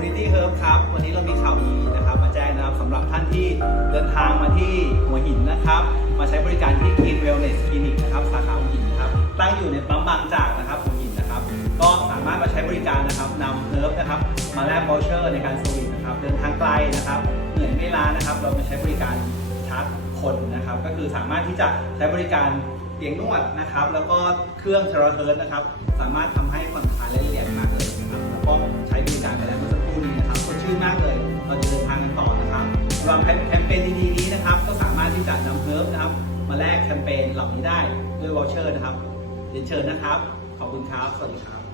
Community Herb ครับ วันนี้เรามีข่าวดีนะครับ มาแจ้งนะครับสำหรับท่านที่เดินทางมาที่หัวหินนะครับ มาใช้บริการที่ Green Wellness Clinic นะครับ สาขาหัวหินครับ ตั้งอยู่ในปั๊มบางจากนะครับหัวหินนะครับ ก็สามารถมาใช้บริการนะครับนำเฮิร์บนะครับ มาแลกบอลเชอร์ในการสวิงนะครับ เดินทางไกลนะครับ เหนื่อยไม่ล้านะครับ เรามาใช้บริการชาร์จคนนะครับ ก็คือสามารถที่จะใช้บริการเตียงนวดนะครับ แล้วก็เครื่องเทราเฮิร์ตนะครับ สามารถทำให้ผ่อนคลายและเรียนมาก แคมเปญดีๆนี้นะครับ ก็สามารถที่จะนำเฮิร์บนะครับ มาแลกแคมเปญเหล่านี้ได้ด้วยวอเชอร์นะครับเรียนเชิญนะครับ ขอบคุณครับ สวัสดีครับ